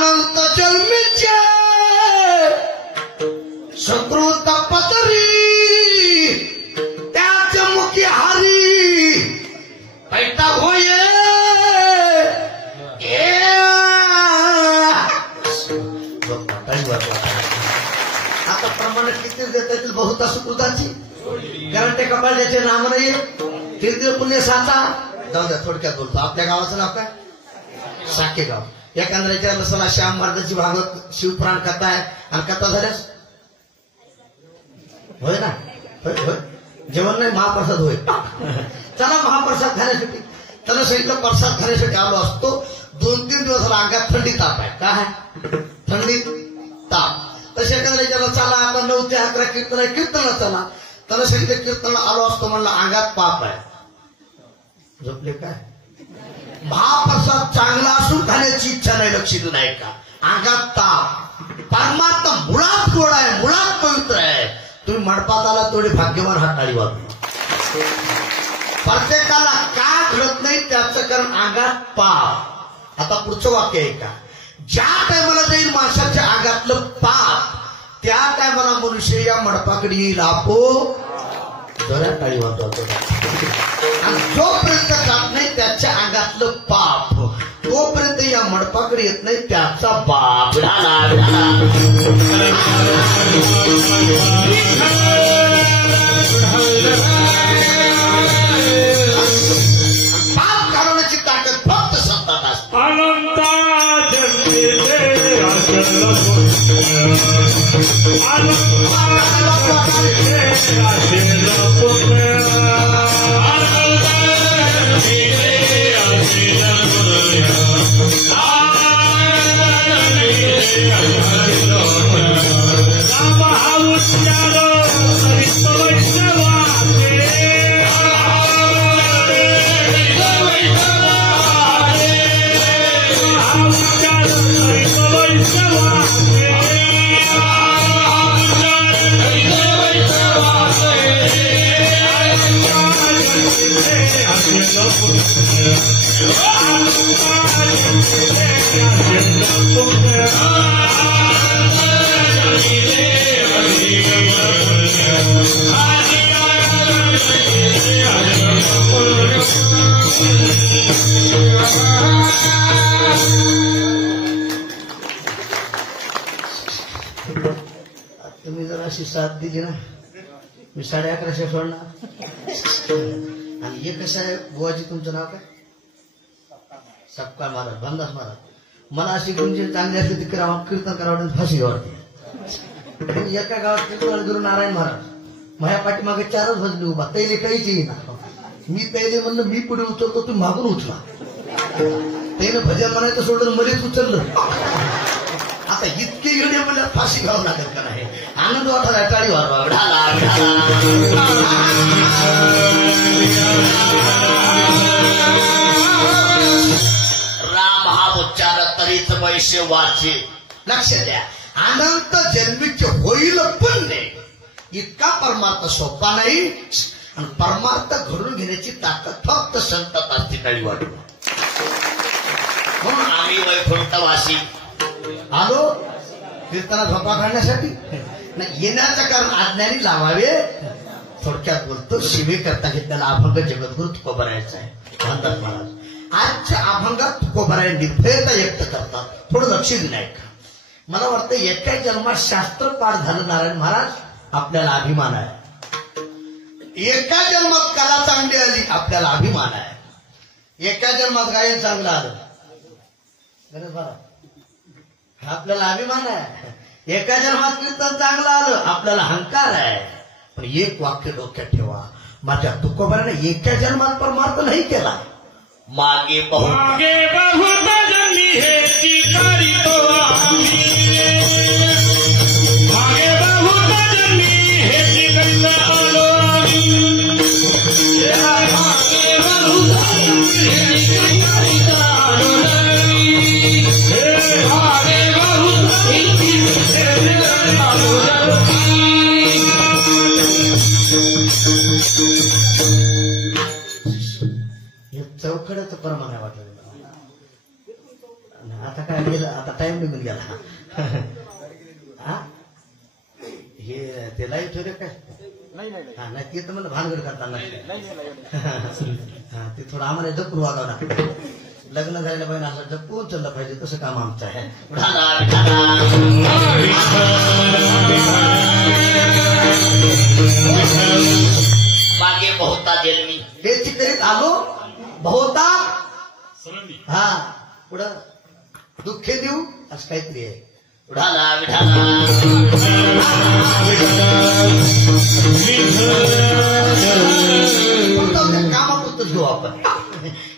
अनंत जन्मीचे सुकृत पतरी त्याच मुखी हरी पैटा होय आता प्रमाणे किती देता येतील बहुता सुकृताची कारण ते कपाळाचे नाम नाही तीर्थ पुण्य साचा जाऊ द्या थोडक्यात बोलतो आपल्या गावाचं नाव काय साकेगाव एखाद्याच्या लसला श्याम महाराजांची भागवत शिवपुराण कथा आहे आणि कथा झाल्यास होय ना होय जेवण नाही महाप्रसाद होय चला महाप्रसाद खाण्यासाठी त्याला सांगितलं प्रसाद खाण्यासाठी आलो असतो 2-3 दिवस अंगात थंडी ताप आहे काय थंडी ताप तसे एखाद्याला चला आता 9 ते 11 कीर्तन आहे कीर्तनला चला त्याला सांगितलं कीर्तन आलो असतो म्हणलं अंगात पाप आहे झोपले काय महाप्रसाद चांगला असून खाण्याची इच्छा नाही लक्षित नाही का अंगात ताप परमात्मा मुळात गोड आहे मुळात पवित्र आहे तुम्ही मंडपात आला तेवढे भाग्यवान हा टाळी वाजवा प्रत्येकाला का घडत नाही त्याचं कारण अंगात पाप आता पुढचं वाक्य आहे का ज्या टायमाला जाईल माणसाच्या अंगातलं पाप त्या टायमाला मनुष्य या मंडपाकडे येईल आपो जरा टाळी वाजवतो आणि जोपर्यंत जात नाही त्याच्या अंगातलं पाप तोपर्यंत या मंडपाकडे येत नाही त्याचा बाप पाप घालवण्याची ताकद फक्त संतात असते तुम्ही जर अशी साथ दिली ना मी 11:30 सोडणार आणि हे कसं आहे बुवाजी तुमचं नाव काय सपकाळ महाराज भंदास महाराज मला अशी गुंजन चांगली असली ती कीर्तन करावं फाशी वाटते एका गावात कीर्तन गुरु नारायण महाराज माझ्या पाठीमागे 4च भजले उभा तैले काहीच येईना मी तैले म्हणलं मी पुढे उचलतो तुम्ही मागून उचला त्यानं भजन म्हणायचं सोडलं मध्येच उचललं आता इतके येणे म्हणलं फाशी घ्यावं लागेल का नाही आनंद वाटायला टाळी वाजवा राम हा उच्चार तरीच पैसे वाचे लक्ष द्या अनंत जन्मीचे होईल पण नाही इतका परमार्थ सोपा नाही आणि परमार्थ घडून घेण्याची ताकद फक्त संतात असते टाळी वाजवा म्हणून आम्ही वैकुंठवासी आलो कीर्तना झोपा काढण्यासाठी नाही येण्याचं कारण आज्ञानी लावावे थोडक्यात बोलतो शिवे करता घेतल्याला अभंग जगद्गुरु तुकोबरायचा आहे म्हणतात महाराज आजच्या अभंगात तुकोबराय निर्भयता व्यक्त करतात थोडं लक्ष दिलंय का मला वाटतं एका जन्मात शास्त्र पाठ झालं नारायण महाराज आपल्याला अभिमान आहे एका जन्मात कला चांगली आली आपल्याला अभिमान आहे एका जन्मात गायन चांगलं आलं गणेश महाराज आपल्याला अभिमान आहे एका जन्मात कीर्तन चांगलं आलं आपल्याला अहंकार आहे पण एक वाक्य डोक्यात ठेवा माझ्या तुकोबाने एका जन्मात परमार्थ नाही केला मागे बहुत जन्मी हे स्वीकारितो मागे बहुत जन्मी हे स्वीकारितो मागे बहुत चौकड्याचं प्रमाण आहे वाटलं आता काय आता टाइम निघून गेला. हा हे ते लाईव्ह ठेवले काय? हा नाही ते तर मला भानगड करताना हा ते थोडं आम्हाला जपून वागावं लागतं. लग्न झालेल्या पाहिजे असं जपून चाललं पाहिजे. तसं काम आमचं आहे. मागे बहुता जन्मी हे चित्रित आलो बहुता. हा पुढं दुःखे देऊ असं काहीतरी आहे. विठाला विठाला कामापुरतं घेऊ आपण.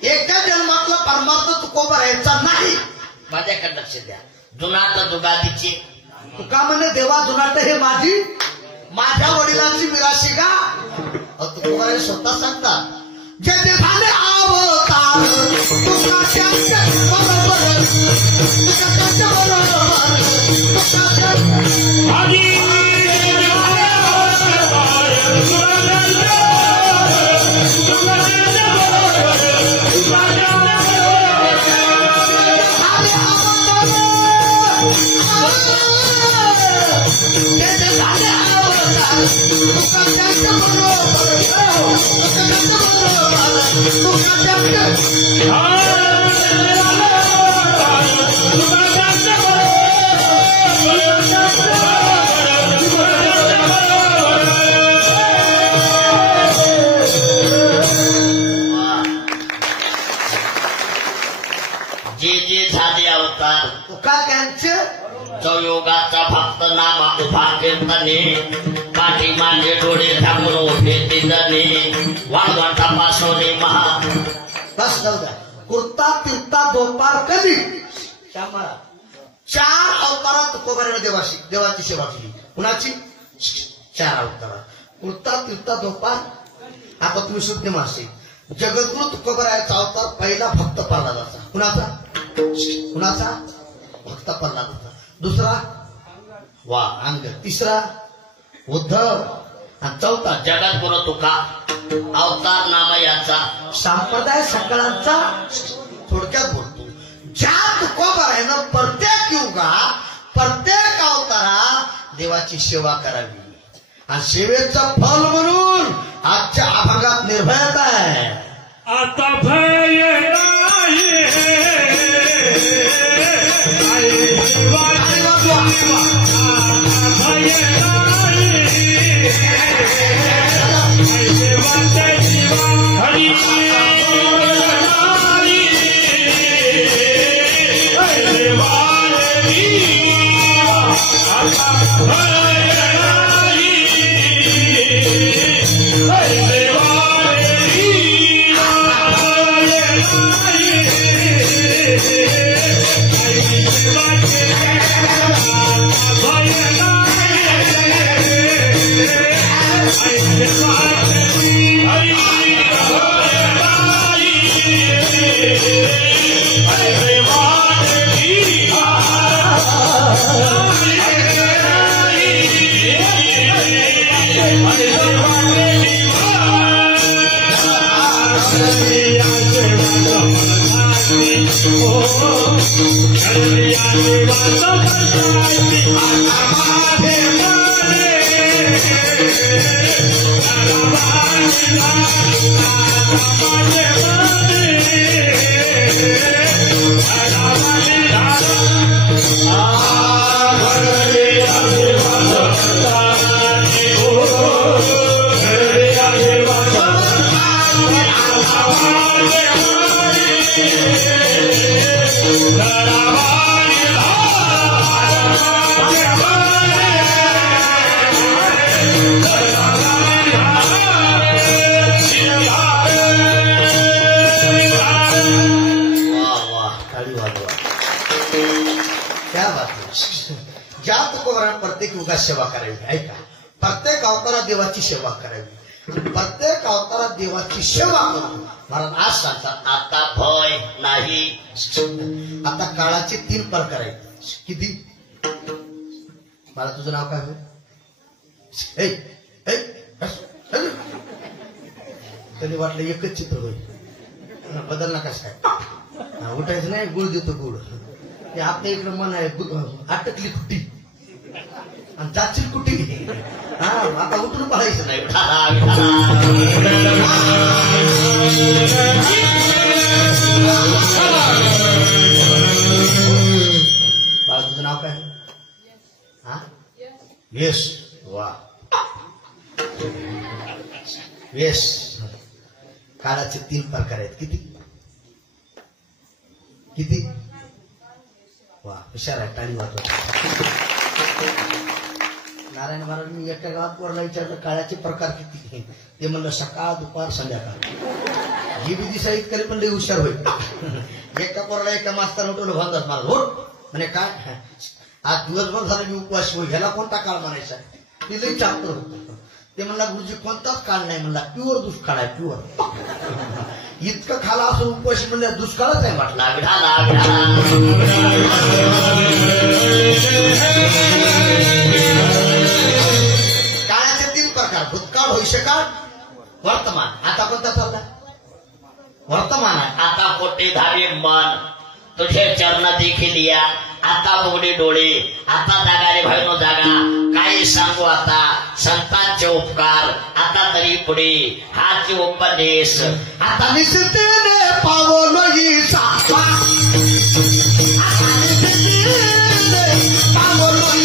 एका जन्मातला परमार्थ तुकोबा राहायचा नाही. माझ्याकडे लक्ष द्या. जुनाट जुगातीचे तुका म्हणे देवा जुनाट हे माझी माझ्या वडिलांची मिराशी का? तुकोबा स्वतः सांगतात जे झाले अवतार तुकाच्या बरोबर तुकाच्या जे जे झाले अवतार तुका त्यांचे चौयोगाचा फक्त नामा उभा कीर्तने पाठी माझे डोळे झाकून उभे तिजने वाढवंटापासून महा बस जाऊ द्या. कुर्ता तिरता दोपार कधी श्यामा 4 अवतारात तुकोबाने देवाची सेवा केली. कुणाची? 4 अवतारात. कुर्ता तिरता दोपार. आता तुम्ही शुद्ध मासे जगद्गुरु तुकोबारायाचा अवतार पहिला भक्त प्रल्हादाचा. कुणाचा? भक्त प्रल्हादाचा. दुसरा वा अंग. तिसरा उद्धव. आणि चौथा जगद्गुरु तुका अवतार नाम याचा संप्रदाय सकाळांचा. थोडक्यात बोलतो ज्या तुकोबारायानं प्रत्येक युगात प्रत्येक अवतारा देवाची सेवा करावी आणि सेवेचं फल म्हणून आजच्या अभंगात निर्भयता आहे. आता भय प्रत्येक युगात सेवा करावी. ऐका, प्रत्येक अवतारात देवाची सेवा करावी. प्रत्येक अवतारात देवाची सेवा करू. महाराज आज सांगतात आता भय नाही. आता काळाचे 3 प्रकार आहेत. किती? मला तुझं नाव काय होईल? तरी वाटलं एकच चित्र होईल. बदल ना कसं काय? उठायचं नाही. गुळ देतो गुळ. ते आपल्या इकडं मन आहे अटकली कुट्टी आणि जाचील कुट्टी. हा आता उठून पाहायचं नाही. बाळा तुझं नाव काय? हा यश. वा यश. काळाचे 3 प्रकार आहेत. किती किती? वा हुशार आहे. टाळी वाजवा. नारायण महाराज मी एका गावात पोरला विचारलं काळाचे प्रकार किती? ते म्हणलं सकाळ दुपार संध्याकाळ. ही बी दिसा इतकरी पण लई हुशार होईल. एका पोराला एका मास्तर उठवलं भांदास महाराज होट म्हणे काय आज दिवसभर झालं मी उपवास होईल. ह्याला कोणता काळ म्हणायचा? ते लई चाप्टर होत. ते म्हणला गुरुजी कोणताच काळ नाही म्हणला प्युअर दुष्काळ आहे प्युअर. इतकं खाला असून उपवास म्हणलं दुष्काळच आहे म्हटला. काळाचे 3 प्रकार भूतकाळ भविष्यकाळ वर्तमान. आता कोणता चालला? वर्तमान आहे. आता कोटे धावे मन तुझे चरण देखील या. आता उघडे डोळे. आता जागा रे भाईनो जागा. काय सांगू आता संतांचे उपकार. आता तरी पुढे हाच उपदेश. आता निश्चितेने पावलो ही सापा. आता निश्चितेने पावलो ही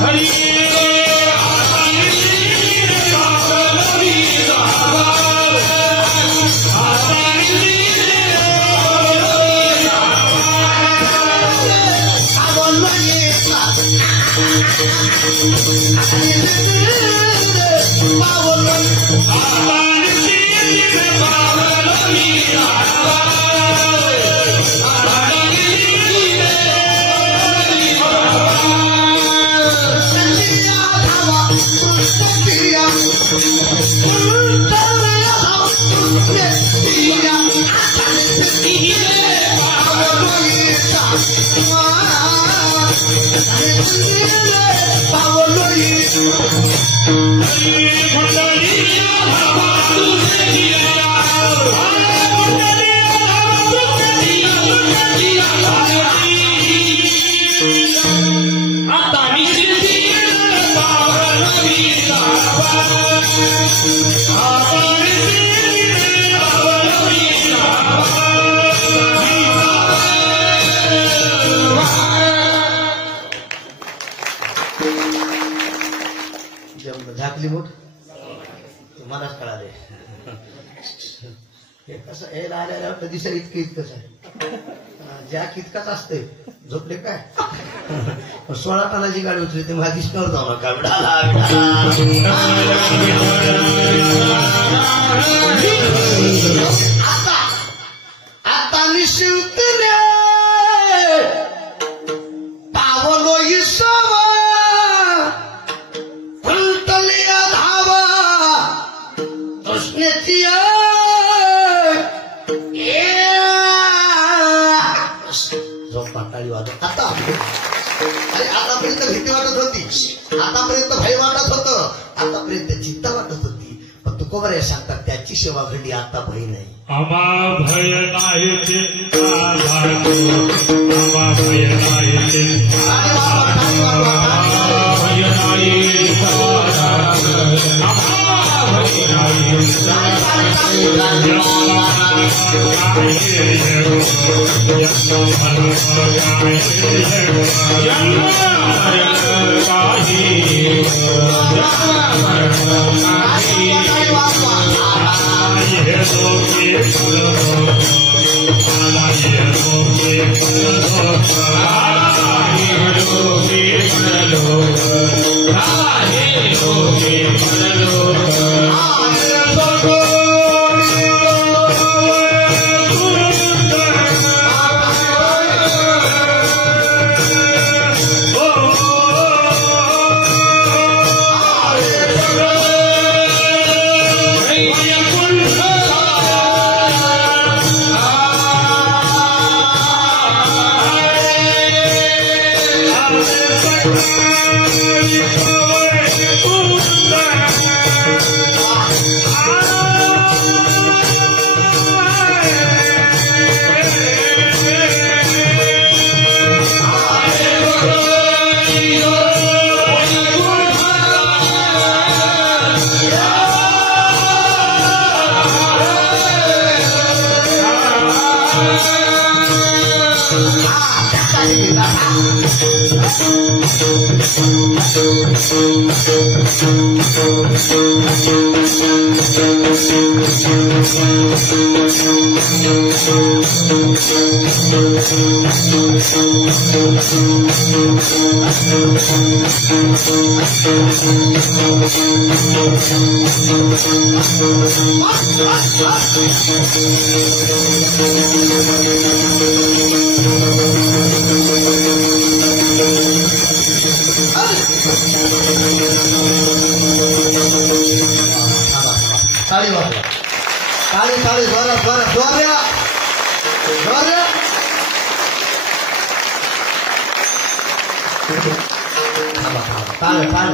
हरी झाकली मोठ तुम्हालाच कळाले. हे कसं हे राहिल्या कधी सर इतकं इतकंच आहे. जॅक इतकाच असते. झोपले काय 16 टनाची गाडी उचली ते माझी दिसणार जाऊ नका. आता निशिवतले पावलो इसवा फुलतलिया धावा कृष्णेची झोपा टाळी वाजव. आता अरे आतापर्यंत भीती वाटत होती. आतापर्यंत भय वाटत होतं. आतापर्यंत चिंता वाटत होती. पण तुकोबरे सांगतात त्याची सेवा घडली आता भय नाही. आम्हा भय नाही चिंता लागो. आम्हा भय नाही चिंता भय नाही ताली वाजवा, ताली ताली जोरात जोरात जोरात जोरात. ताल ताल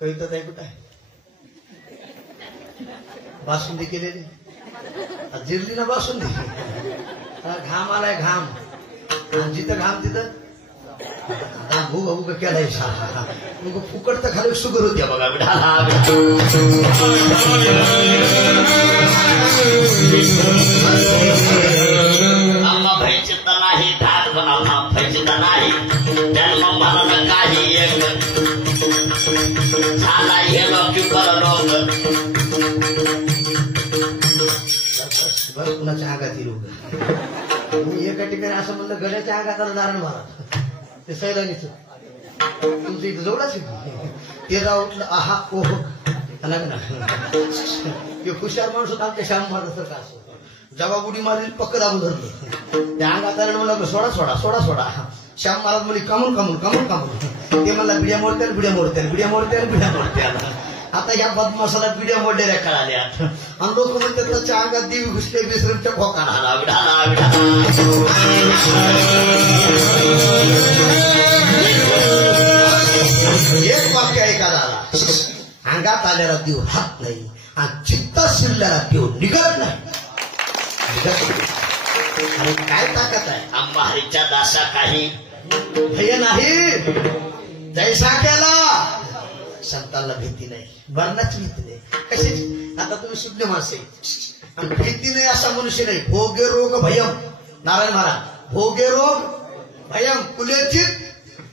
कविता आहे कुठं आहे बासुंदी केलेली जिरली ना बासुंदी घाम आलाय घाम जिथं घाम तिथं भूग भूग केलाय मग फुकट तर खाली शुगर होत्या बघा. आम्हा भयचित नाही ठाक आम्हा भयचित नाही जन्म मरण काही एक झाला हे लोक परलोक. बरं कुणाच्या आगात लोक मी एका ठिकाणी असं म्हणलं गड्याच्या आगात आलं नारायण महाराज ते सैलानीच तुमचं इथं जवळच ते राव उठलं आहा ओह ते हुशार माणूस होता आमच्या श्याम महाराज का असं जेव्हा उडी मारली पक्क दाबून धरलं त्या अंगात आलं म्हणलं सोडा सोडा सोडा सोडा. श्याम महाराज म्हणजे कामून कामून कामून कामून ते मला बिड्या मोडत्या बिड्या मोडत्या बिड्या मोडत्या बिड्या मोडत्या. आता या बदमासाला बिड्या मोडलेल्या कळाल्यात आणि लोक म्हणतात त्याच्या अंगात देवी घुसले विसरूनच्या खोकान आला एक वाक्य ऐका दादा अंगात आलेला देव राहत नाही आणि चित्तात शिरलेला देव निघत नाही. आणि काय ताकद आहे आम्हा हरीच्या दासा काही भय नाही जैसा केला संतांना भीती नाही मरणाची भीती नाही कशाची. आता तुम्ही शुद्ध माणसे आणि भीती नाही असा मनुष्य नाही. भोगे रोग भयम नारायण महाराज भोगे रोग भयम कुलेचित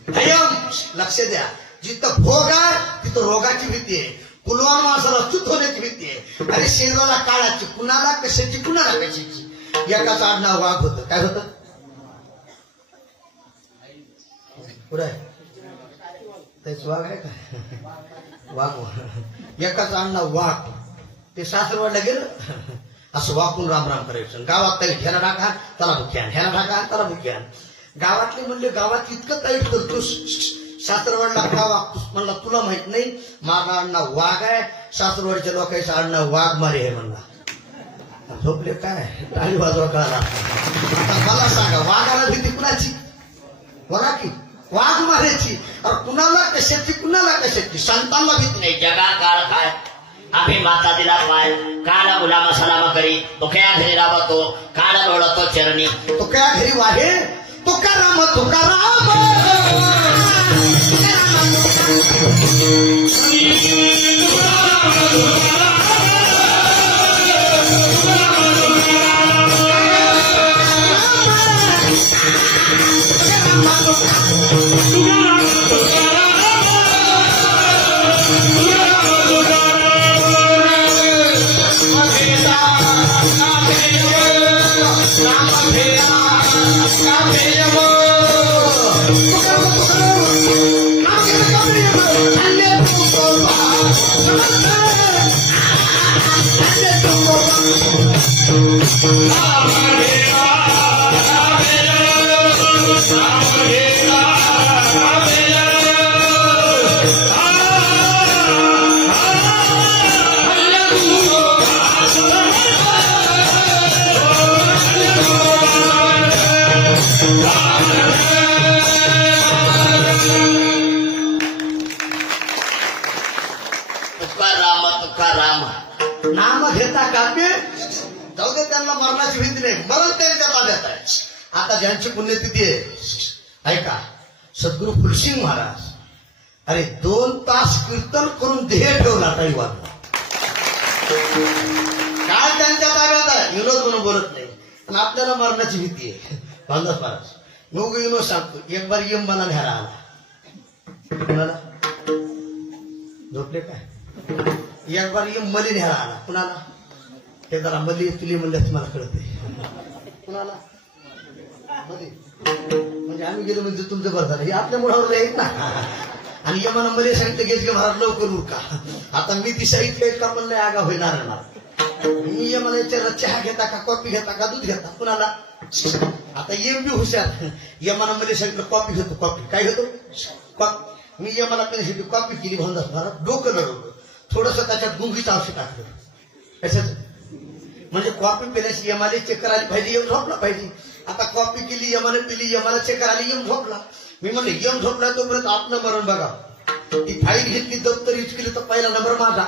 भयम. लक्ष द्या जिथं भोग आहे तिथं रोगाची भीती आहे. पुलवामा माणसाला चूत होण्याची भीती आहे. आणि शरीराला काळाची कुणाला कशाची कुणाला कशाची. एकाच आडनाव वाघ होतं काय होतं पुढे तेच वाघ आहे का वाघ एकाच आडनाव वाघ ते सासरवाडला गेलं असं वाकून राम राम करायचं. गावात तरी ह्याला टाका त्याला भुक्यान ह्याला टाका त्याला भुक्यान. गावातले म्हणले गावात इतकं ताईट करतो सासरवाडला का वागतोस म्हणला तुला माहित नाही माझा आडनाव वाघ आहे सासरवाडच्या लोकांचं आडनाव वाघ मारे आहे म्हणला. झोपले काय टाळी वाजवा कळाला. मला सांगा वाघाला भीती कुणाची बघा की वाघ मारायची और कुणाला कशाची कुणाला कशाची संतांना भीत नाही जगा काळ काय आम्ही माता दिला पाय काला गुलामा सलामा करी तो क्या घरी राबतो काला लोळतो चरणी तो क्या घरी वाहे तुकाराम तुकाराम नाम घेता काव्य जाऊ दे त्यांना मरणाची भीती नाही मरण त्यांच्या ताब्यात आहे. आता ज्यांची पुण्यतिथी आहे ऐका सद्गुरू फुलसिंग महाराज अरे 2 तास कीर्तन करून देह ठेवला काही वाटला काय त्यांच्या ताब्यात आहे विनोद म्हणून बोलत नाही पण आपल्याला मरणाची भीती आहे. भानदास महाराज योग विनोद सांगतो एक बार यम मला न्यायला आला कुणाला झोपले काय एक बार ये मली न्यायला आला कुणाला ते जरा मली तुली म्हणल्यास मला कळते कुणाला मली म्हणजे आम्ही गेलो म्हणजे तुमचं बरं झालं हे आपल्या मुळावर आहेत ना आणि यमानं मले सांगितलं गेच गे महाराज लवकर उरका आता मी ती साहित्य का म्हणलं आगा होणार मी यमाला विचारलं चहा घेता का कॉफी घेता का दूध घेता कुणाला आता येम बी हुशार यमानं मले सांगितलं कॉफी घेतो कॉफी काय घेतो कॉफी मी यमाला कधी कॉफी केली भानदास महाराज डोकं लढवलं थोडस त्याच्यात गुंगीचं औषध टाकलं कशाच म्हणजे कॉफी पिल्याची यमाला चक्कर आली पाहिजे यम झोपला पाहिजे आता कॉफी केली यमाने पिली यमाला चक्कर आली यम झोपला मी म्हणले यम झोपला तोपर्यंत आपलं मरण बघा ती फाईल घेतली दप्तर यूज केली तर पहिला नंबर माझा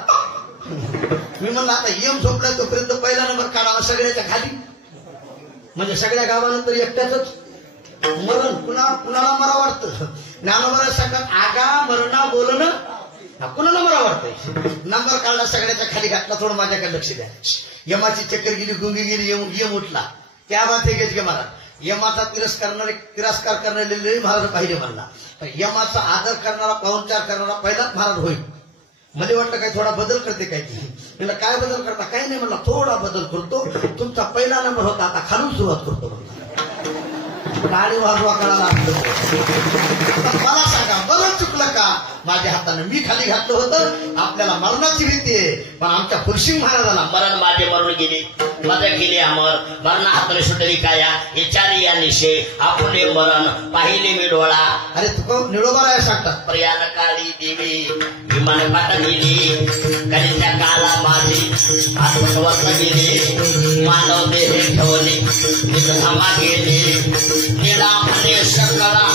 मी म्हणलं आता यम झोपला तोपर्यंत पहिला नंबर काढावा सगळ्याच्या खाली म्हणजे सगळ्या गावानंतर एकट्याच मरण कुणाला मरा वाटतं ज्ञानोबा सांगतात आगा मरणा बोलणं कुणाला मला वाटतंय नंबर काढला सगळ्याच्या खाली घातला थोडं माझ्याकडे लक्ष द्या यमाची चक्कर गेली गुंगी गेली यम उठला त्या बात गेच गे महाराज यमाचा तिरस्कार करणारे महाराज पाहिले म्हणला यमाचा आदर करणारा पाहुणचार करणारा पहिलाच महाराज होईल मध्ये वाटलं काय थोडा बदल करते काय म्हणलं काय बदल करता काही नाही म्हणला थोडा बदल करतो तुमचा पहिला नंबर होता आता खालून सुरुवात करतो म्हणला गाडी वाजवा कळाला मला सांगा बरं चुकलं का माझ्या हाताने मी खाली घातलं होतं आपल्याला मरणाची भीती आहे पण आमच्या फुलसिंग महाराजाला मरण माझे मरून गेले मदत केली अमर मरणा हातने सुटली काया विचारी या निशे आपण मरण पाहिले मी डोळा अरे तू निळोबा आहे सांगतात प्रयाण काळी देवी विमान पाठ गेली कधीच्या काला माझी आत्मवत गेले मानव देह ठेवले निधमा गेले निळा म्हणे सकळा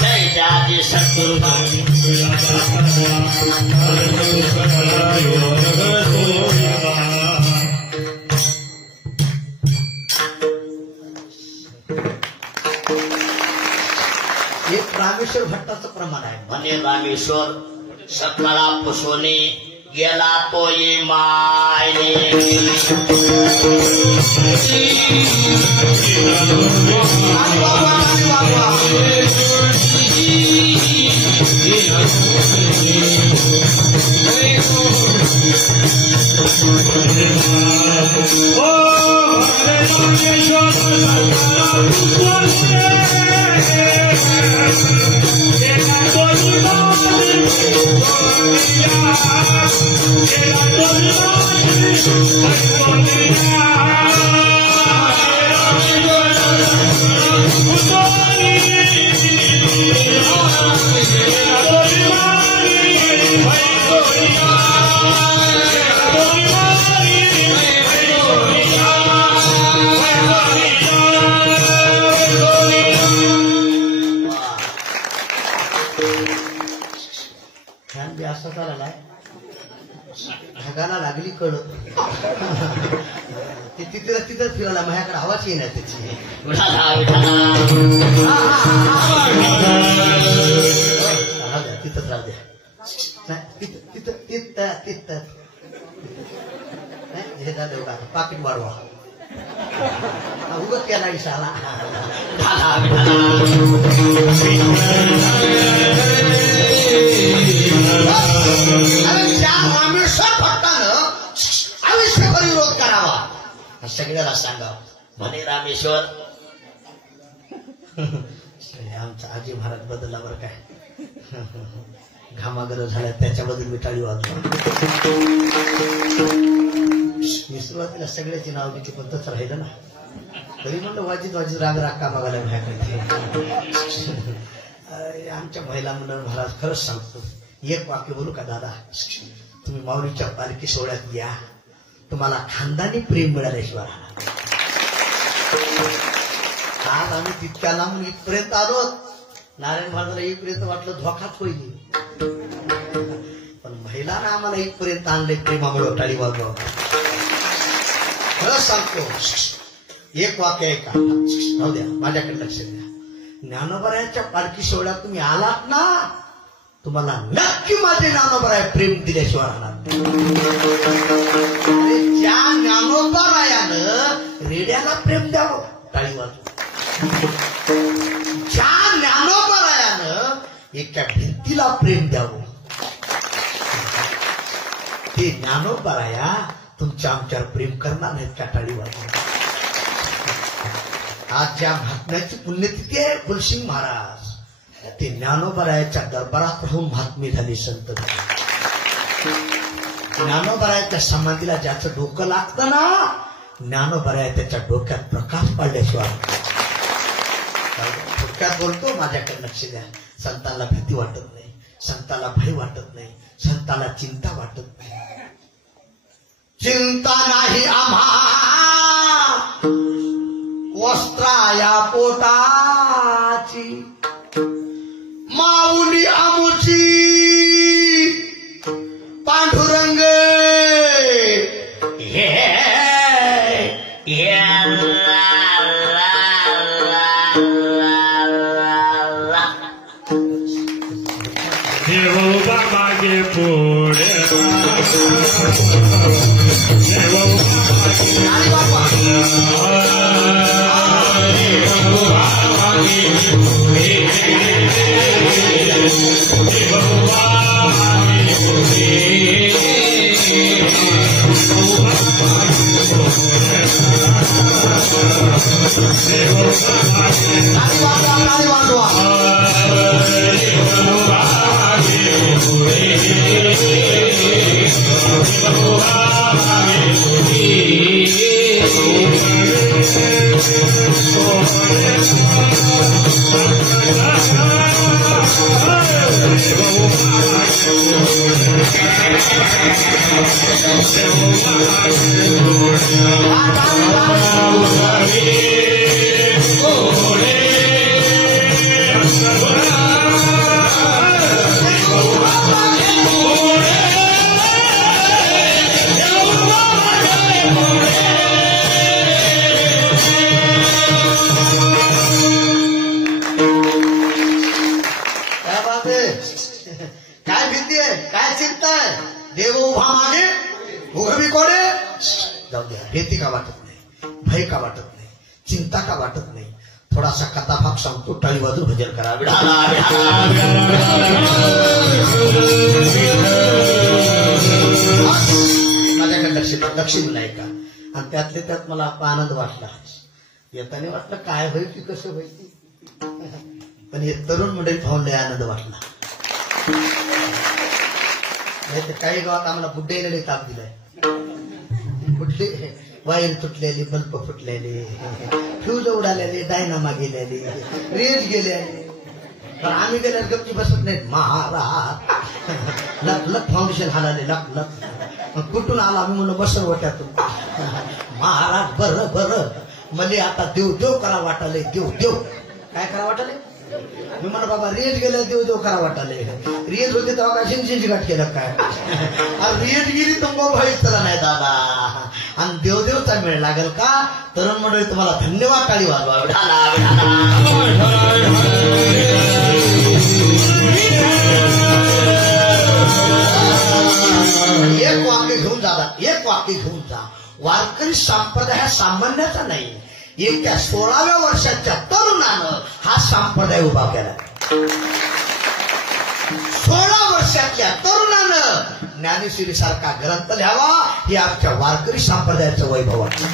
जय जाती सत्तुर्बा एक रामेश्वर भट्टाचं प्रमाण आहे म्हणे रामेश्वर सकळा पुसोने गेला तो ये मायने ढगाला लागली कळ ते तिथं फिरायला माझ्याकडे आवाज येणार त्याची तिथंच राहू द्या तिथं हे जाऊ का पाकिट वाढवा उगत केला इशारा रामेश्वर भक्तानं आयुष्यभर विरोध करावा सगळ्याला सांगावं म्हणे रामेश्वर आमचा आजी महाराज बदलला बरं काय घामागर झाल्या त्याच्याबद्दल मी टाळी वाजवा मी सुरुवातीला सगळ्याची नाव घेतली पण तसं राहिलं ना तरी म्हणलं वाजीत राग का बघायला भ्याकडे आमच्या महिला मंडळ महाराज खरंच सांगतो एक वाक्य बोलू का दादा तुम्ही माऊलीच्या पालखी सोहळ्यात या तुम्हाला खानदानी प्रेम मिळाल्याशिवाय आज आम्ही तितक्या लांबून इथपर्यंत आलो नारायण महाराजांना इथपर्यंत वाटलं धोकाच होईल पण महिलांना आम्हाला इथपर्यंत आणले प्रेमामुळे टाळी वाजवा खरंच सांगतो एक वाक्य आहे का राहू द्या माझ्याकडे लक्ष द्या ज्ञानोबरायांच्या पालखी सोहळ्यात तुम्ही आलात ना तुम्हाला नक्की माझे ज्ञानोबराय प्रेम दिल्याशिवाय राहणार ज्या ज्ञानोबरायानं रेड्याला प्रेम द्यावं टाळी वाजव ज्या ज्ञानोबरायानं एका भिंतीला प्रेम द्यावं ते ज्ञानोबराया तुमच्या आमच्यावर प्रेम करणार नाहीत का टाळी वाजव आज ज्या महात्म्याची पुण्यतिथी आहे फुलसिंग महाराज ते ज्ञानोबरायाच्या दरबारात राहून महात्मी झाली संत ज्ञानोबरायाच्या समाधीला ज्याचं डोकं लागतं ना ज्ञानोबराया त्याच्या डोक्यात प्रकाश पाडल्याशिवाय डोक्यात बोलतो माझ्याकडे लक्ष द्या संतांना भीती वाटत नाही संताला भय वाटत नाही संताला चिंता वाटत नाही चिंता नाही आम्हा वस्त्राया पोटाची माऊली आमुची पांडुरंग देवोबा मागे पुढे काय भीती आहे काय चिंता आहे देव उभा मागे उघडवी कोडे जाऊ द्या भीती का वाटत नाही भय का वाटत नाही चिंता का वाटत नाही थोडासा कथाभाग सांगतो टाळी वाजून भजन करा माझ्याकडे लक्ष दिलं आहे का आणि त्यातले त्यात मला आनंद वाटला येताना वाटलं काय होईल की कसं होईल पण हे तरुण मंडळी पाहून लय आनंद वाटला नाही तर काही गावात आम्हाला बुड्डेले ताप दिलाय बुड्डे वायर तुटलेली बल्ब फुटलेले फ्यूज उडालेले डायनामा गेलेले रेज गेलेले पण आम्ही गेल्यावर गप्पी बसत नाहीत महाराज लख लख फाउंडेशन हालाले लख लख कुठून आला आम्ही म्हणून बसर वाट्यातून महाराज बरं बरं मला आता देव देव करा वाटाले देव देव काय करा वाटाले मी म्हणा बाबा रेज गेल्या देव देव करा वाटाले रेज होते तेव्हा काय शिंची गाठ केलं काय रेज गेली तर मग भाई चला नाही दादा आणि देवदेवचा मेळ लागेल का तरुण मंडळी तुम्हाला धन्यवाद टाळी वाजवा एक वाक्य घेऊन जा वारकरी संप्रदाय हा सामान्याचा नाही येत्या 16व्या वर्षाच्या तरुणानं हा संप्रदाय उभा केला 16 वर्षातल्या तरुणानं ज्ञानेश्वरी सारखा ग्रंथ लिहावा हे आमच्या वारकरी संप्रदायाचं वैभव आहे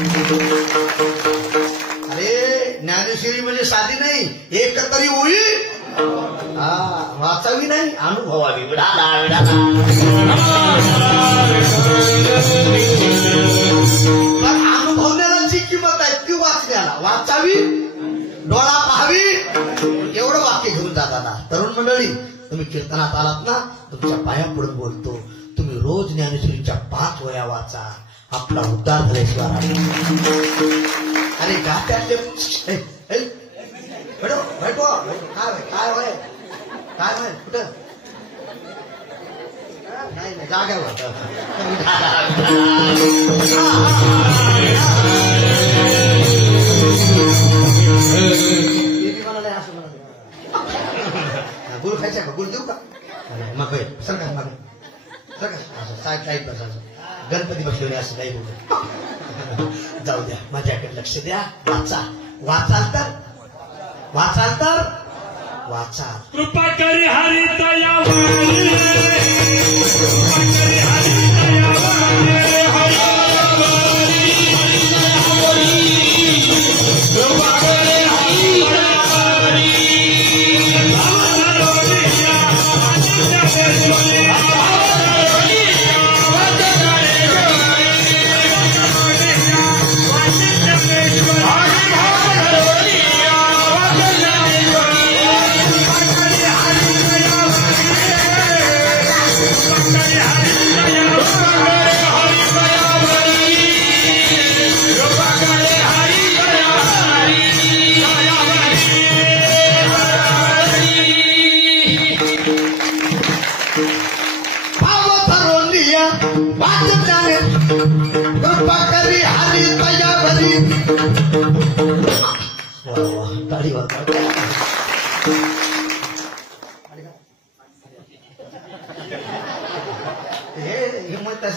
अरे ज्ञानेश्वरी म्हणजे साधी नाही एक तरी ओळी वाचावी नाही अनुभवावी अनुभवण्याला जी किंमत आहे ती वाचण्याला वाचावी डोळा पाहावी एवढं वाक्य घेऊन जाताना तरुण मंडळी तुम्ही कीर्तनात आलात ना तुमच्या पाया पडून बोलतो तुम्ही रोज ज्ञानेश्वरीच्या 5 वया वाचा आपला उद्धार झाल्याशिवाय अरे गात्यातले काय होय कुठं नाही जाग्यावर गुरु खायचा का गुरु देऊ का मग सर का मग साहेब गणपती बसलेले असं काही बोलत जाऊ द्या माझ्याकडे लक्ष द्या वाचाल तर वाचा कृपा करी हरी दया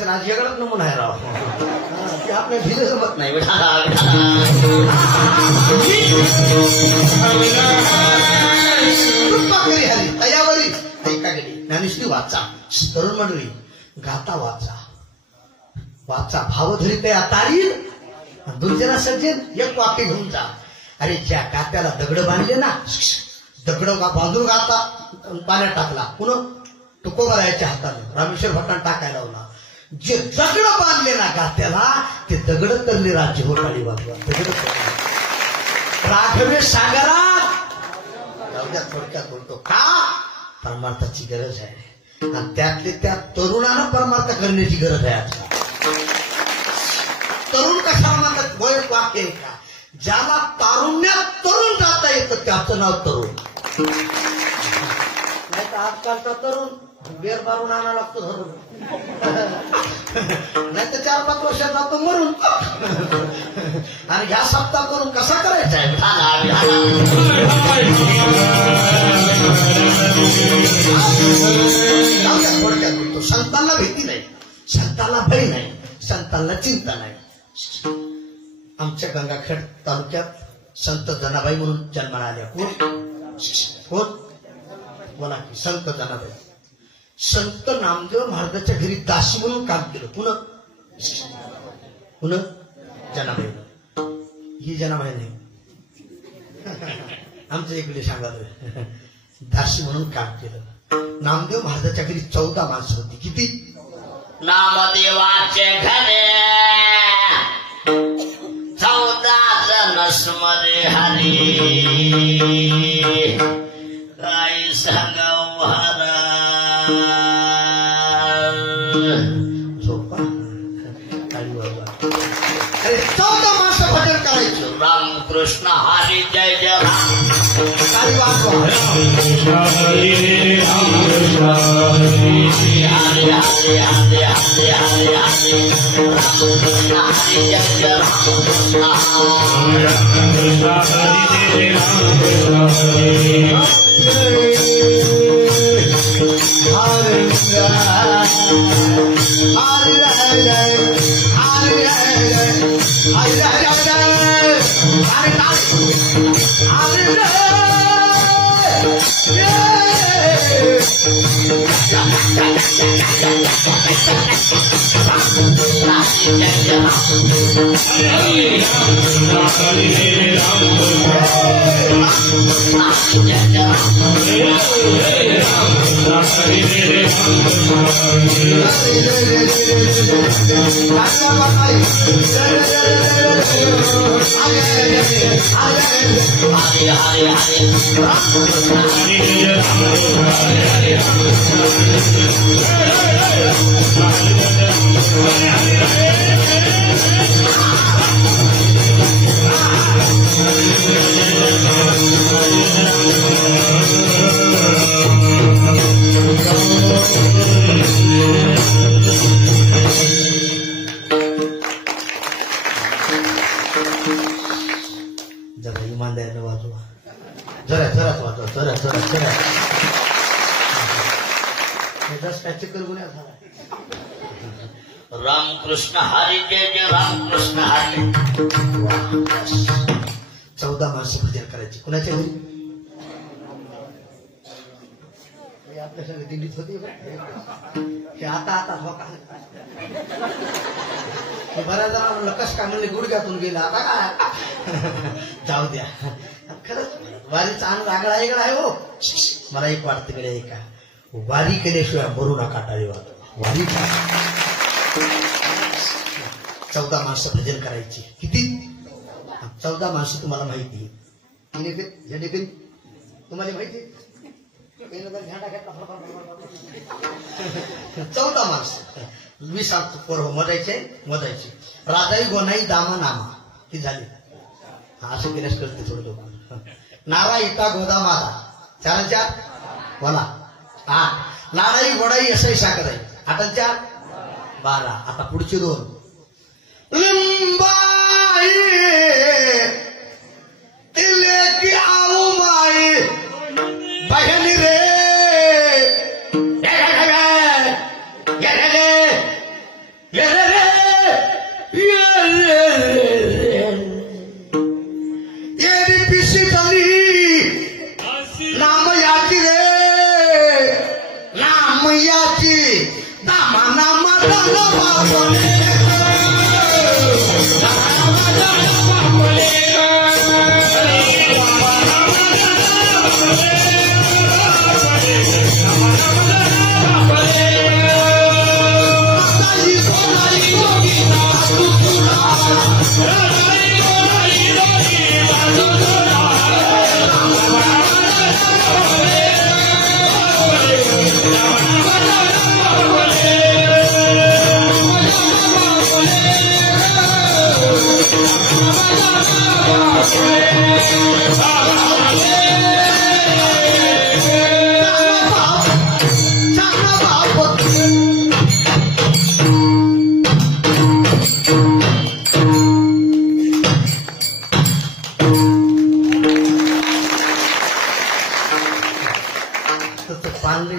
राजगडच नमुना आहे राव ते आपल्या ढिले जमत नाही हरी तयावरी ऐका गेली ज्ञानेश्वरी वाचा तरुण मंडळी गाता वाचा भावधरी तया तारील दुर्जना सज्जन एक वाक्य घेऊन जा अरे ज्या गात्याला दगड बांधले ना दगड बांधून गाता पाण्यात टाकला पुन्हा तुकोबा याच्या हाताने रामेश्वर भट्टान टाकायला लावला जे दगड बांधले ना गात्याला ते दगड तरले राज्य होताळी बांधवा दगड राघवे सागरात थोडक्यात बोलतो का परमार्थाची गरज आहे आणि त्यातले त्या तरुणाला परमार्थ करण्याची गरज आहे आता तरुण कशाला म्हणतात वयच वाक्य आहे का ज्याला तारुण्यात तरुण जाता येतं त्याचं नाव तरुण नाही तर आजकालचा तरुण बेर मारून आणा लागतो धरून नाही तर 4-5 वर्षात जातो मरून आणि ह्या सप्ताह करून कसा करायचा आहे थोडक्यात बोलतो संतांना भीती नाही संतांना भय नाही संतांना चिंता नाही आमच्या गंगाखेड तालुक्यात संत जनाबाई म्हणून जन्माला आल्या कोण बोला की संत जनाबाई संत नामदेव महाराजाच्या घरी दासी म्हणून काम केलं पुन्हा जनाबाई ही जनाबाई नाही आमचं एक सांगायला दासी म्हणून काम केलं नामदेव महाराजाच्या घरी 14 माणसं होती किती नामदेवाचे घरे 14 जण मध्ये हरी काय सांगाव झोपा अरे 14 माणसं भजन करायचं राम कृष्ण हरी जय जय राम ताली वाजवा. हरे राम कृष्ण हरे हरे हरे हरे हरे हरे हरे राम कृष्ण हरे जय जय राम कृष्ण हरे राम कृष्ण हरे जरा इमानदारीने वाजवा. जरा जराच वाजवा. जरा जरा जरा काय चक्कर गुन्हा झाला. रामकृष्ण हरी जय जय रामकृष्ण हरी. 14 माणसं भजन करायची. कुणाच्या घरी? आपल्या सगळं दिल्लीत होती हे आता आता बऱ्याच जणांना कस काय म्हणले गुडघ्यातून गेला. आता काय जाऊ द्या. खरंच वारीचा आनंद आगळा वेगळा आहे हो. मला एक वाटतं कडे ऐका, वारी केल्याशिवाय मरू नका टाळी वाजवा. वारी 14 माणसं भजन करायची. किती? 14 माणसं तुम्हाला माहिती. झेंडेकरी तुम्हाला माहिती. 14 माणसं मी सांगतो. पोरं मजायचे मजायचे. राजाई गोनाई दामा नामा ती झाली. असं केल्यास करते थोडं लोक. नारा इटा गोदा मारा 4 बोला 8. नाराई गोडाई असं साखर आहे 8 4 12. आता पुढचे 2 लिंबाई तिले की आऊ माई बहिणी रे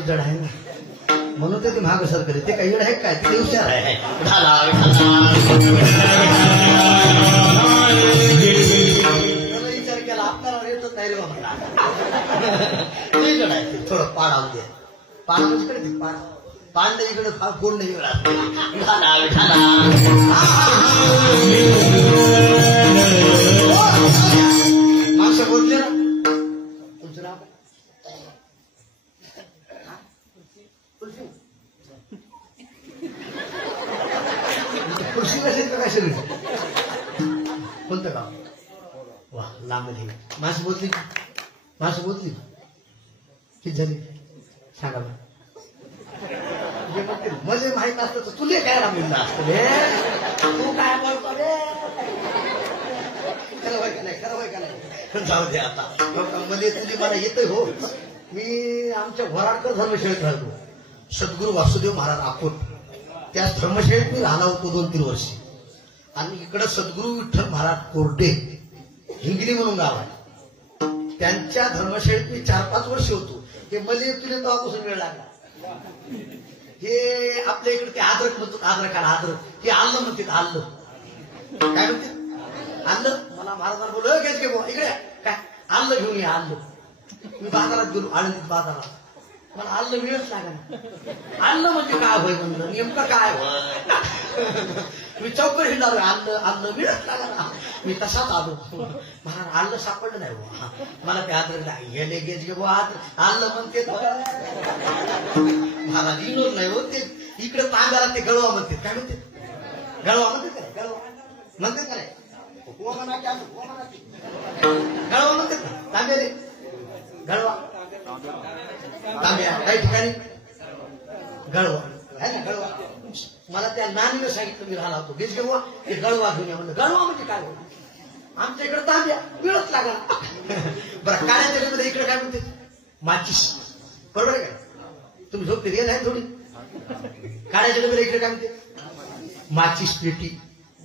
जड आहे ना म्हणून ते महाग सर करे. ते काही आहे काय ते हुशार आहे. विचार केला आपल्याला येतच नाही रे बाबा. जड आहे ते थोडं पाड आऊ द्या. पाड म्हणजे कडे पाड पाड नाही इकडे गोड नाही इकडे. माणसं बोलले ना. तुमचं नाव कोणतं गाव? वा लांब माणसं बोलली. माणसं बोलली किती झाली सांगा बरं. मजे माहित नसतं तर तुले काय रामिल असतं रे. तू काय बोलतो रे. खरं होय का नाही. खरं होय का नाही. जाऊ दे आता मध्ये तुझी मला येतोय हो. मी आमच्या वराडकर धर्मशाळेत राहतो. सद्गुरू वासुदेव महाराज अकोट त्या धर्मशाळेत मी राहिला होतो 2-3 वर्ष. आणि इकडं सद्गुरू विठ्ठल महाराज कोरडे हिंगणी म्हणून गाव आहे. त्यांच्या धर्मशाळेत मी 4-5 वर्ष होतो. हे मध्ये तुला तेव्हापासून वेळ लागला. हे आपल्या इकडे ते आद्रक म्हणतो, आद्रक हे आल्लं म्हणते. आल्लं काय म्हणते? आल्लं. मला महाराजांना बोललो घेत घे इकडे काय आल्लं घेऊन ये. आल्लं मी बाजारात गेलो, आळंदीत बाजारात. मला आल्लं मिळत लागला. आल्लं म्हणजे काय होय म्हणलं, नेमकं काय होय. मी चौक हिंडालो. आल्लं मिळत लागला. मी तसाच आलो. महाराज आल्लं सापडलं नाही बुवा. मला ते आद्रक हे लगेच घे बुवा. आल्लं म्हणते महाराज इनोर नाही हो. ते इकडे तांब्याला ते गळवा म्हणते. काय म्हणते? गळवा म्हणते काय? गळवा म्हणते काय? गळवा म्हणते तांब्या रे. गळवा तांब्या काही ठिकाणी गळवा आहे ना. गळवा मला त्या नानीनं सांगितलं. मी राहिला होतो बीज घेऊ ते गळवा घेऊन या म्हणलं. गळवा म्हणजे काय हो? आमच्या इकडे तांब्या मिळत लागला. बरं काळ्या त्याच्यामध्ये इकडे काय म्हणते? माचीस. बरोबर आहे का? तुम्ही झोपते रिअल आहे थोडी. काळ्या त्याच्यामध्ये इकडे काय म्हणते? माचीस पेटी.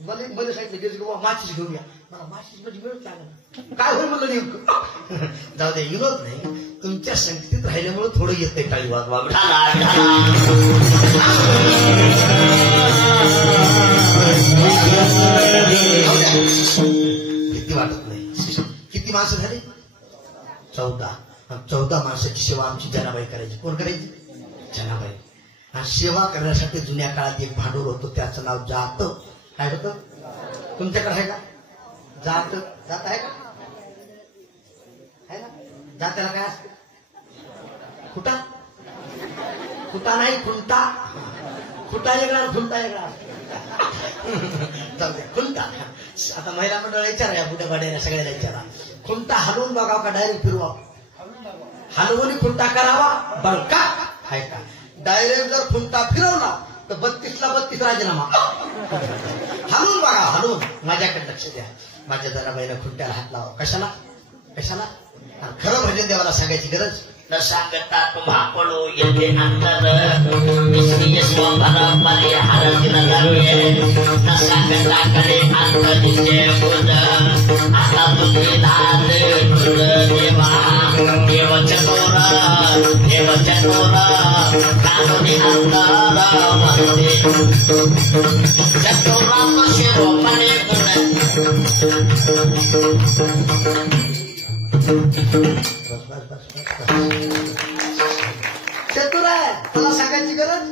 मला सांगितलं बीज घेऊ माचीस घेऊन या. मला माचीस म्हणजे मिळत लागला. काय होईल म्हणलं नेमकं? जाऊ द्या विरोध नाही. तुमच्या संगतीत राहिल्यामुळे थोडं येतंय टाळी वाजवा. किती वाटत नाही. किती माणसं झाली? 14 माणसाची सेवा आमची जनाबाई करायची. कोण करायची? जनाबाई. आणि सेवा करण्यासाठी जुन्या काळात एक भांडवल होतं. त्याचं नाव जात. काय होतं? तुमच्याकडे आहे का जात? जात आहे का? आहे ना? जात्याला काय असते? खुटा. खुटा नाही खुंटा. खुटा वेगळा खुंटा वेगळा. जाऊ द्या. खुंटा. आता महिला मंडळ विचारा या बुड्या बाड्याला सगळ्याला विचारा. खुंटा हलवून बघावं का डायरेक्ट फिरवा? हलवून खुंटा करावा बळका आहे का? डायरेक्ट जर खुंटा फिरवला तर 32ला 32 राजीनामा. हलवून बघा. हलवून. माझ्याकडे लक्ष द्या. माझ्या जनाबाईला खुंट्याला हात लावा. कशाला? कशाला? खरं भजन देवाला सांगायची गरज न सांगता तुम्हा पडो येते अंतर निष्क्रिय स्वभाव मध्ये हारतीन लागले. न सांगता कडे अंतरीचे बोध आता तुम्ही दाद तुळ देवा. देव चतुर कानूनी अंतर मध्ये चतुराम शिरोपणे चतुर आहे. मला सांगायची गरज.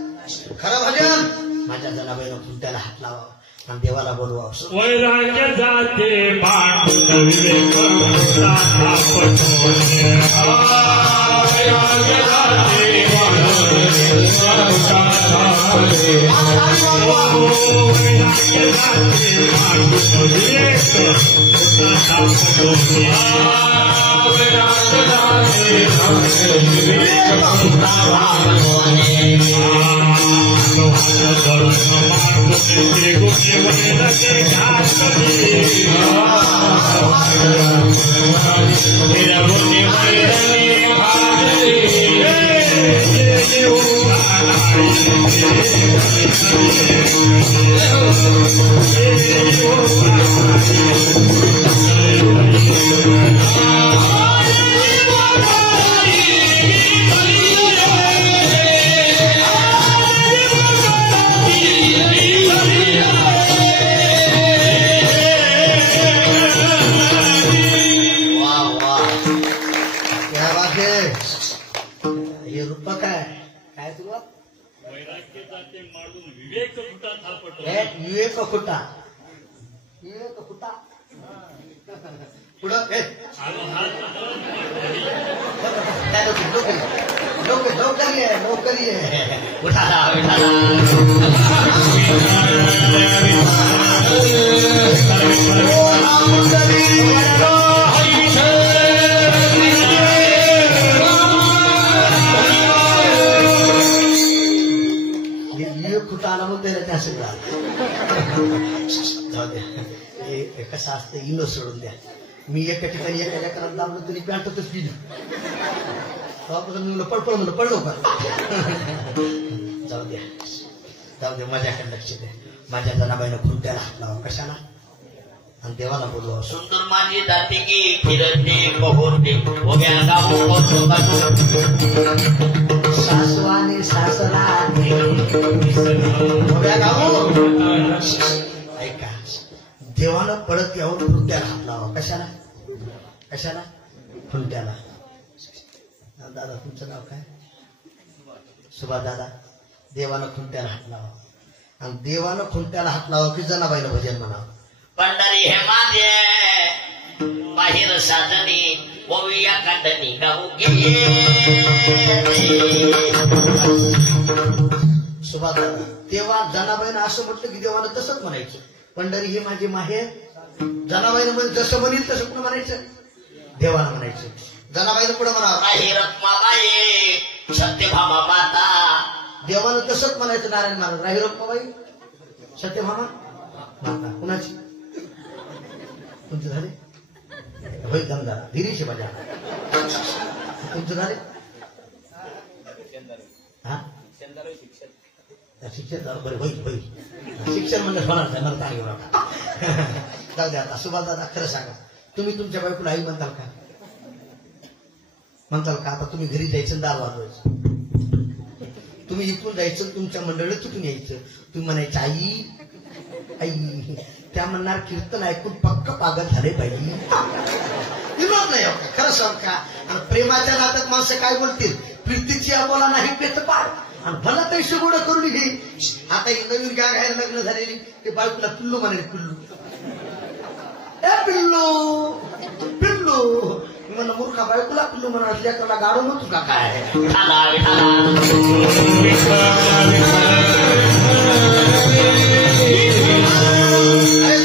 खरं भजन माझ्या जनाबाईला खुंट्याला हात लावा आणि देवाला बोलवा. वैराग्य जाते पांडुरंग विवेक दाता पटोले. वैराग्य जाते पांडुरंग दाता पटोले. वैराग्य जाते पांडुरंग विवेक दाता पटोले. वैराग्य जाते पांडुरंग विवेक दाता विवेक खुटा. विवेक खुटा पुढं नोकरी आहे. खुटा आला मग त्याला त्या सगळं जाऊ द्या. हे कसं असतं इनो सोडून द्या. मी एका ठिकाणी एका लेकराला लावलं तरी पॅन्टच गेली. म्हणलं पळपळ म्हणलं पडलो का. जाऊ द्या माझ्याकडे लक्ष द्या. माझ्या जनाबाईनं खुंट्याला हात लावा. कशाला? आणि देवाला बोलवा. सुंदर माझी जाते की फिरते बहोरते उभ्या गाव सासवाने सासरा उभ्या गाव. ऐका, देवानं पडत यावं खुंट्याला हात लावा. कशाला? खुंट्याला. दादा तुमचं नाव काय? सुभाष दादा. देवानं खुंट्याला हात लावा आणि देवानं खुंट्याला हात लावा की जनाबाईला भजन म्हणावं. पंढरी हे माझे बाहेर साजनी ओविया कांडणी गाऊ गे. सुभाष दादा, तेव्हा जनाबाईनं असं म्हटलं की देवानं तसंच म्हणायचं. पंढरी हे माझे माहेर. जनाबाईनं म्हणजे जसं म्हणेल तसं कुठं म्हणायचं? देवानं म्हणायचं. जनाबाईनं पुढे म्हणावं बाहेर रत्माबाई सत्यभामा माता. देवानं तसंच म्हणायचं. नारायण महाराज राही रत्माबाई सत्यभामा माता. कुणाची? तुमचे झाले होय गंधारा धिरीचे माझ्या. तुमचं झाले? हा शिक्षण झालं. बरं होईल. शिक्षण म्हणजे होणार नाही. मला काय घेऊ नका. जाऊ द्या. आता सुभाष दादा खरं सांगा, तुम्ही तुमच्या बायकोला आई म्हणताल का? आता तुम्ही घरी जायचं दार वाजवायचं. तुम्ही इथून जायचं तुमच्या मंडळीत तिथून यायचं. तुम्ही म्हणायचं आई. त्या म्हणणार कीर्तन ऐकून पक्क पागल झाले पाहिजे. विरोध नाही हो का? खरं सांग का? आणि प्रेमाच्या नात्यात माणसं काय बोलतील? प्रीतीची अबोला नाही पेत पाड आणि भला पैसे गोड करून घे. आता एक नवीन गाय आहे लग्न झालेली, ते बायकोला पिल्लू म्हणाले. पिल्लू म्हणलं मूर्खा बायकोला पिल्लू म्हणा. लेकरला गाडो म्हणतो का काय?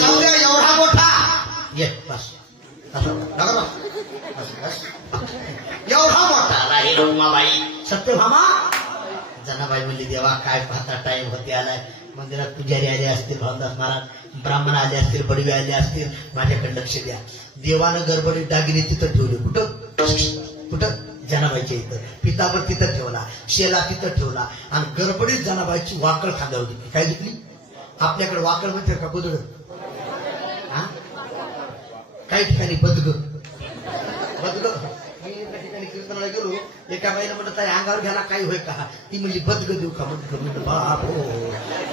जाऊ द्या. एवढा मोठा ये बस. एवढा मोठा राही रत्माबाई सत्यभामा. जनाबाई म्हणली देवा काय पाहता टाइम होते आलाय. मंदिरात पुजारी आले असतील, भावदास महाराज ब्राह्मण आले असतील, बडवे आले असतील. माझ्याकडे लक्ष द्या. देवानं गडबडीत दागिने तिथं ठेवले. कुठं? जनाबाईच्या इथं. पितांबर तिथं ठेवला, शेला तिथं ठेवला आणि गडबडीत जनाबाईची वाकळ खांद्यावर घेतली. काय घेतली? आपल्याकडे वाकळ म्हणते का? बुदड. काही ठिकाणी बदग. मी एका ठिकाणी कीर्तनाला गेलो. एका बाईला म्हणत आहे अंगावर घ्यायला काही होय का? ती म्हणजे बदग देऊ का? म्हटलं बाप हो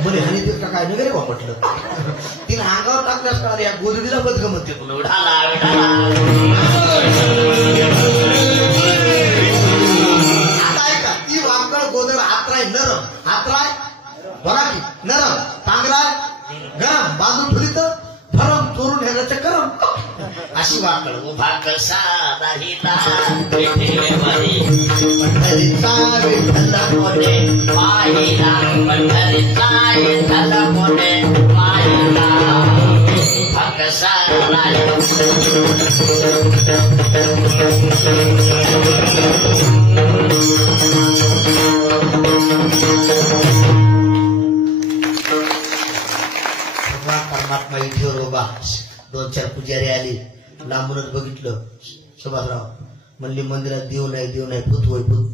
म्हणे हानी देऊ का काय नगरे बा म्हटलं. तिने अंगावर टाकल्यास का या गोदडीला बदग म्हणते. आता ऐका, ती वाकळ गोदड आत्राय नरम. आत्राय बघा की नरम, तांगराय गरम, बांधून ठेवली तर फरम, चोरून ह्याचं करम. अशी वाकळ. उभा कसा दाहिता पंढरीचा विठ्ठल मोठे पाहिला. पंढरीचा विठ्ठल मोठे पाहिला. उभा कसा परमात्मा इथे उभा. 2-4 पुजारी आले. लांबूनच बघितलं. सुभाषराव म्हणली मंदिरात देव नाही भूत होय भूत.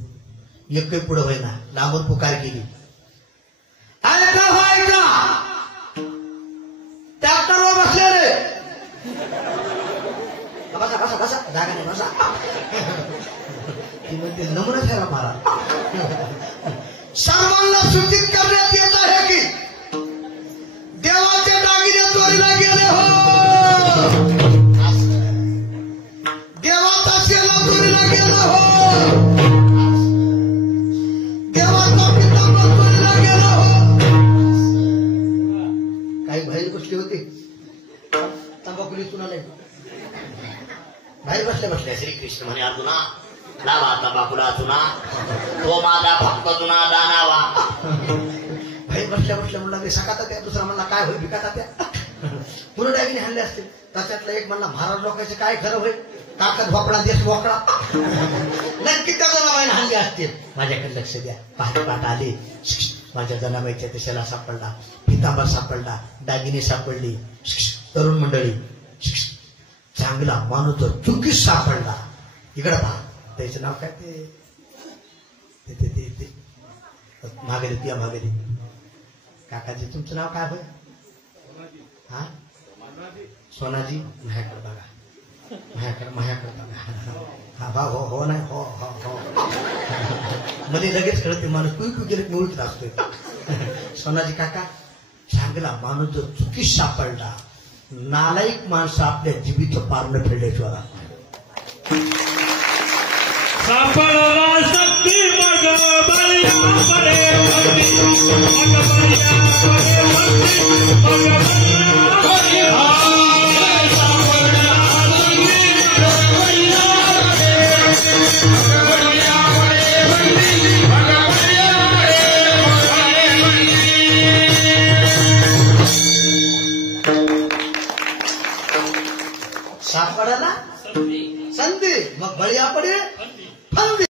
एकही पुढं होय ना. लांबून पुकार केली. ट्रॅक्टरवर बसले रे. बसा जागा नाही बसा. ती म्हणते नमुना ठेवा मला. सर्वांना सूचित करण्यात येत आहे की देवाचे दागिने चोरीला गेले हो. देवाचा शेला चोरीला गेला हो. देवाचा पितांबर चोरीला गेला हो. काही बाहेर बसले होते. तंबाखुली चुनाले बाहेर बसल्या श्रीकृष्ण म्हणे अर्जुना लावा तंबाखूला चुना. तो माझा भक्त चुना दानावा. बाहेर बसल्या म्हणला ते सकाता त्या. दुसरा म्हणला काय होईल भिकाता त्या. पुन्हा दागिने हल्ले असतील. त्याच्यातला एक म्हणला महाराज लोकांचे काय खरं होईल. ताकद भोपळा देश मोकळा. नक्की त्या जनाबाईने हल्ले असतील. माझ्याकडे लक्ष द्या. पाठ आले. माझ्या जनाबाईच्या दिशेला सापडला. पितांबर सापडला. दागिने सापडली. तरुण मंडळी चांगला माणूस जर चुकीत सापडला, इकडं पहा, त्याचं नाव काय ते मागेली पिया मागेली. काकाजी तुमचं नाव काय होय? हा सोनाजी. माझ्याकडे बघा, माझ्याकडे बघा. हा बा हो हो नाही हो हो हो मध्ये लगेच कळते माणूस तू गेले की ओळखीत असतोय. सोनाजी काका, चांगला माणूस जर चुकीत सापडला, नालायक माणसं आपल्या जीवित पारणं फेडल्याशिवाय राहत नाही. सापडला शक्ती मग बळ्या पडे भक्ती, मग बळ्या पडे भक्ती, मग बळ्या पडे सापडाला संधी, मग बळीया पडे फंदी.